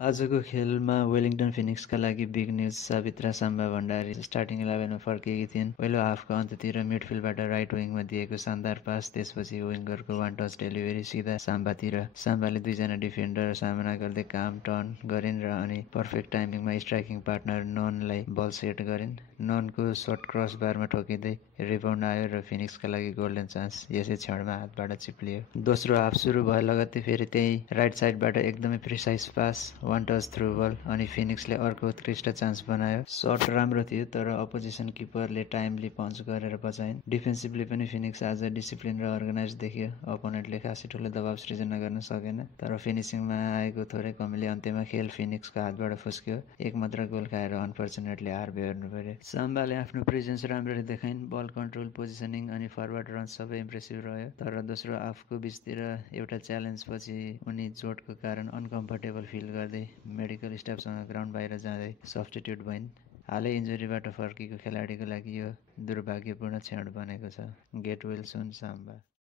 आजको खेलमा वेलिङ्टन फिनिक्सका लागि big news. Sabitra Samba Bhandari starting 11मा फर्किएकी थिइन्। पहिलो हाफको अन्त्यतिर मिडफिल्डबाट राइट विङमा दिएको शानदार पास, त्यसपछि विङ्गरको वान टच डेलिभरी सिधा साम्बातिर। साम्बाले दुईजना डिफेन्डर सामना गर्दै काम टर्न गरिन् र अनि पर्फेक्ट टाइमिङमा स्ट्राइकिङ पार्टनर ननलाई बल सेट गरिन्। ननको सट क्रस बारमा ठोकिँदै रिबाउन्ड आयो र फिनिक्सका लागि गोल्डन चान्स यसै क्षणमा हातबाट चिप्लियो। दोस्रो हाफ सुरु भए लगत्तै फेरि त्यही राइट साइडबाट एकदमै precise pass, one touch through ball, अनि फिनिक्सले अर्को उत्कृष्ट चान्स बनायो। सट राम्रो थियो तर अपोजिसन किपरले टाइमली पञ्च गरेर बचाइन्। डिफेन्सिभली पनि फिनिक्स आज डिसिप्लिन र अर्गनाइज देखियो। अपोनेन्टले खासै ठुलो दबाव सृजना गर्न सकेन, तर फिनिसिङमा आएको थोरै कमीले अन्त्यमा खेल फिनिक्सको हातबाट फुस्क्यो। एक मात्र गोल खाएर अनफर्चुनेटली हार बेहोर्नु पर्यो। साम्बाले आफ्नो प्रेजेन्स राम्ररी देखाइन्। बल कन्ट्रोल, पोजिसनिङ अनि फरवर्ड रन सबै इम्प्रेसिभ रह्यो। तर दोस्रो हाफको बिचतिर एउटा च्यालेन्जपछि उनी चोटको कारण अनकम्फर्टेबल फिल गर्दै मेडिकल स्टाफसँग ग्राउन्ड बाहिर जाँदै सब्स्टिट्युट भइन्। हालै इन्जुरीबाट फर्केको खेलाडीको लागि यो दुर्भाग्यपूर्ण क्षण बनेको छ। Get well soon Samba.